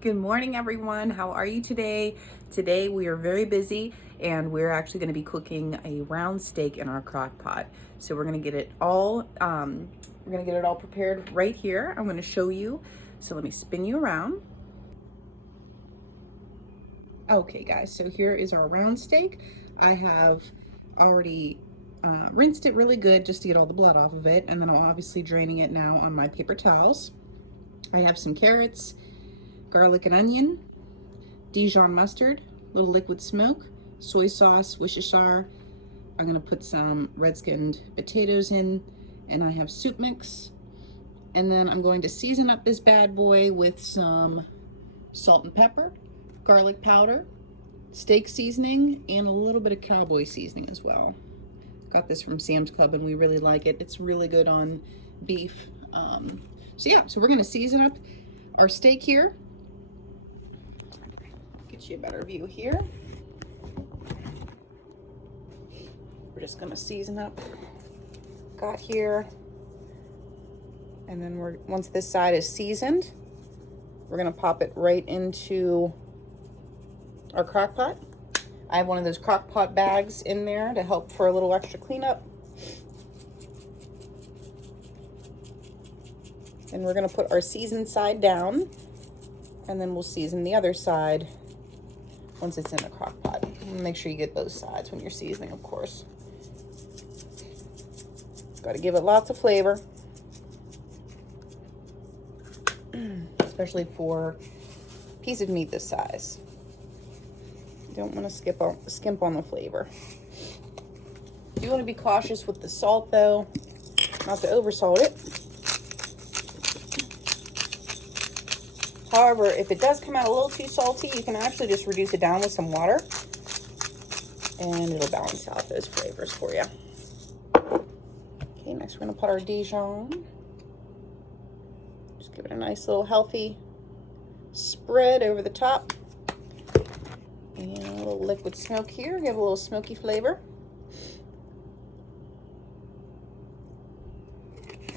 Good morning, everyone. How are you today? Today we are very busy and we're actually going to be cooking a round steak in our crock pot. So we're going to get it all prepared right here. I'm going to show you. So let me spin you around. Okay, guys, so here is our round steak. I have already rinsed it really good just to get all the blood off of it, and then I'm obviously draining it now on my paper towels. I have some carrots, garlic and onion, Dijon mustard, little liquid smoke, soy sauce, Worcestershire. I'm gonna put some red-skinned potatoes in, and I have soup mix. And then I'm going to season up this bad boy with some salt and pepper, garlic powder, steak seasoning, and a little bit of cowboy seasoning as well. Got this from Sam's Club and we really like it. It's really good on beef. So we're gonna season up our steak here. Get you a better view here. We're just gonna season up. Got here. And then once this side is seasoned, we're gonna pop it right into our crock pot. I have one of those crock pot bags in there to help for a little extra cleanup. And we're gonna put our seasoned side down, and then we'll season the other side once it's in the crock pot. Make sure you get both sides when you're seasoning, of course. Got to give it lots of flavor, especially for a piece of meat this size. You don't want to skimp on the flavor. You want to be cautious with the salt, though, not to oversalt it. However, if it does come out a little too salty, you can actually just reduce it down with some water and it'll balance out those flavors for you. Okay, next we're gonna put our Dijon. Just give it a nice little healthy spread over the top. And a little liquid smoke here, give a little smoky flavor.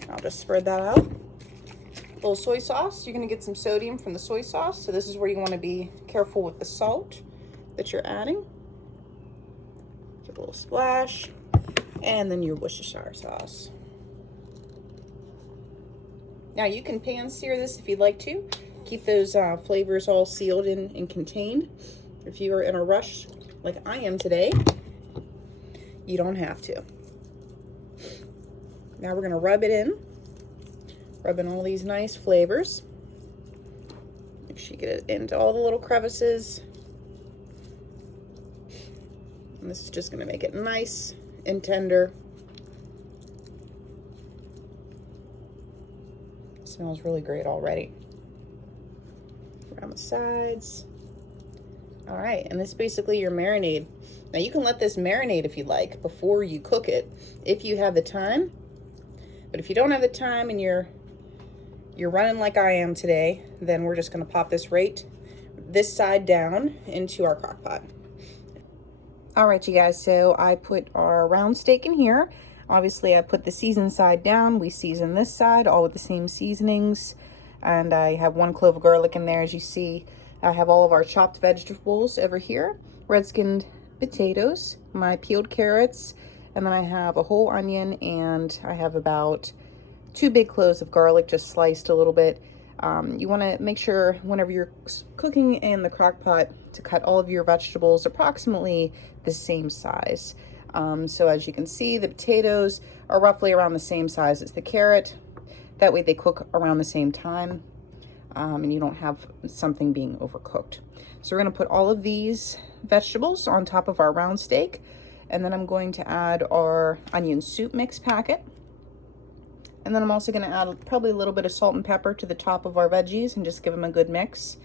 I'll just spread that out. A little soy sauce. You're going to get some sodium from the soy sauce, so this is where you want to be careful with the salt that you're adding. Give a little splash, and then your Worcestershire sauce. Now you can pan sear this if you'd like to. Keep those flavors all sealed in and contained. If you are in a rush like I am today, you don't have to. Now we're going to rub it in. Rub in all these nice flavors. Make sure you get it into all the little crevices. And this is just going to make it nice and tender. It smells really great already. Around the sides. All right, and this is basically your marinade. Now you can let this marinate if you like before you cook it, if you have the time. But if you don't have the time and you're running like I am today, then we're just gonna pop this side down into our crock pot. All right, you guys, so I put our round steak in here. Obviously, I put the seasoned side down. We season this side, all with the same seasonings. And I have 1 clove of garlic in there, as you see. I have all of our chopped vegetables over here. Red-skinned potatoes, my peeled carrots, and then I have a whole onion, and I have about 2 big cloves of garlic, just sliced a little bit. You want to make sure whenever you're cooking in the crock pot to cut all of your vegetables approximately the same size. So as you can see, the potatoes are roughly around the same size as the carrot. That way they cook around the same time, and you don't have something being overcooked. So we're going to put all of these vegetables on top of our round steak, and then I'm going to add our onion soup mix packet. And then I'm also going to add probably a little bit of salt and pepper to the top of our veggies and just give them a good mix.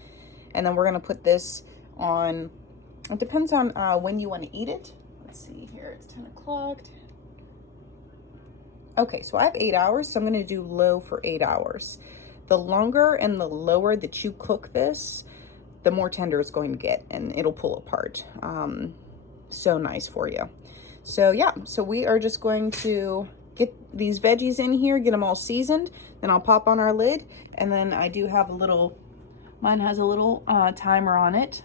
And then we're going to put this on, it depends on when you want to eat it. Let's see here, it's 10 o'clock. Okay, so I have 8 hours, so I'm going to do low for 8 hours. The longer and the lower that you cook this, the more tender it's going to get and it'll pull apart. So nice for you. So yeah, so we are just going to get these veggies in here, get them all seasoned, then I'll pop on our lid. And then I do have a little Mine has a little timer on it.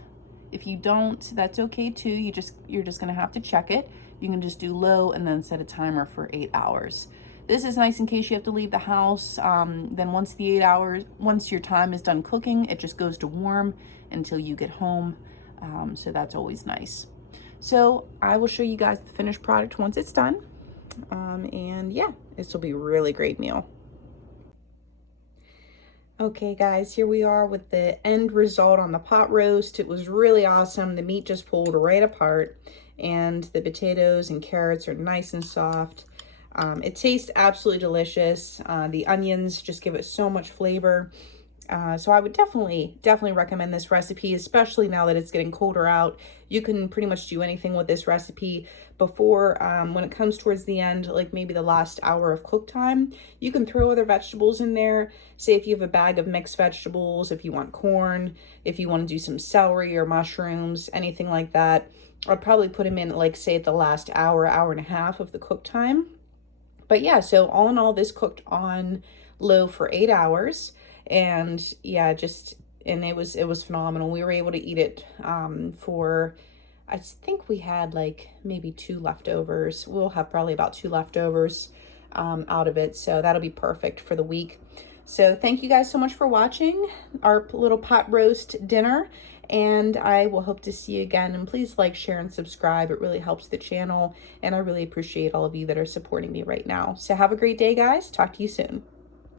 If you don't, that's okay too. You're just gonna have to check it. You can just do low and then set a timer for 8 hours. This is nice in case you have to leave the house. Then once your time is done cooking, it just goes to warm until you get home. So that's always nice. So I will show you guys the finished product once it's done. And yeah, this will be a really great meal. Okay guys, here we are with the end result on the pot roast. It was really awesome. The meat just pulled right apart and the potatoes and carrots are nice and soft. It tastes absolutely delicious. The onions just give it so much flavor. So I would definitely recommend this recipe, especially now that it's getting colder out. You can pretty much do anything with this recipe. Before, when it comes towards the end, like maybe the last hour of cook time, you can throw other vegetables in there. Say if you have a bag of mixed vegetables, if you want corn, if you want to do some celery or mushrooms, anything like that. I'd probably put them in, like, say at the last hour, hour and a half of the cook time. But yeah, so all in all, this cooked on low for 8 hours. And yeah, and it was phenomenal. We were able to eat it for, I think we had like maybe 2 leftovers. We'll have probably about 2 leftovers out of it. So that'll be perfect for the week. So thank you guys so much for watching our little pot roast dinner. And I will hope to see you again. And please like, share, and subscribe. It really helps the channel. And I really appreciate all of you that are supporting me right now. So have a great day, guys. Talk to you soon.